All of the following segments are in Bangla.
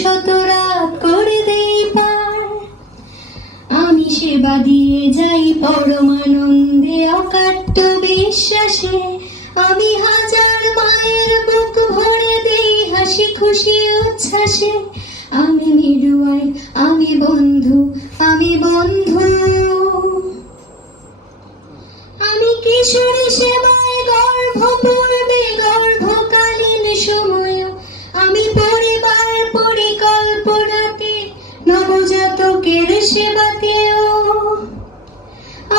শত রাত করে দেই পার। আমি সেবা দিয়ে যাই পরমানন্দে অকাট্য বিশ্বাসে। আমি হাজার মায়ের বুক ভরে দেই হাসি খুশি উচ্ছ্বাসে। আমি নিরুয়াই আমি বন্ধু আমি বন্ধু। আমি কিশোরী সেবা নবজাতকের সেবাতেও।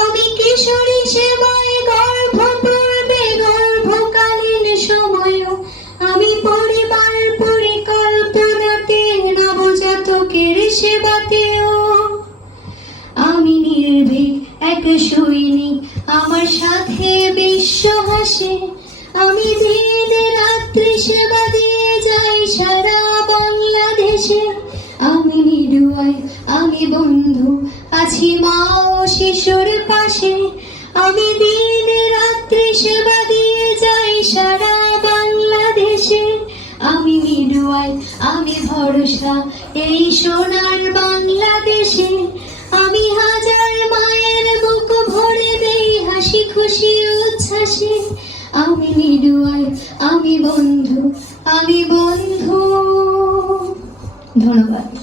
আমি কিশোরী সেবায় গর্ভ পূর্বে গর্ভকালীন সময় আমি পরিবার পরিকল্পনাতে নবজাতকের সেবাতেও। আমি নির্ভীক এক সৈনিক, আমার সাথে বিশ্ব হাসে। আমি দিনে রাত্রি সেবা দিয়ে যাই সারা বাংলাদেশে। আমি নিডুয়াই আমি বন্ধু, আছি মা ও শিশুর পাশে। আমি দিন রাত্রি সেবা দিয়ে যাই সারা বাংলাদেশে। আমি নিডুয়াই আমি ভরসা, এই সোনার বাংলাদেশে। আমি হাজার মায়ের বুক ভরে দেই হাসি খুশি উচ্ছ্বাসে। আমি নিডুয়াই আমি বন্ধু আমি বন্ধু। 充两百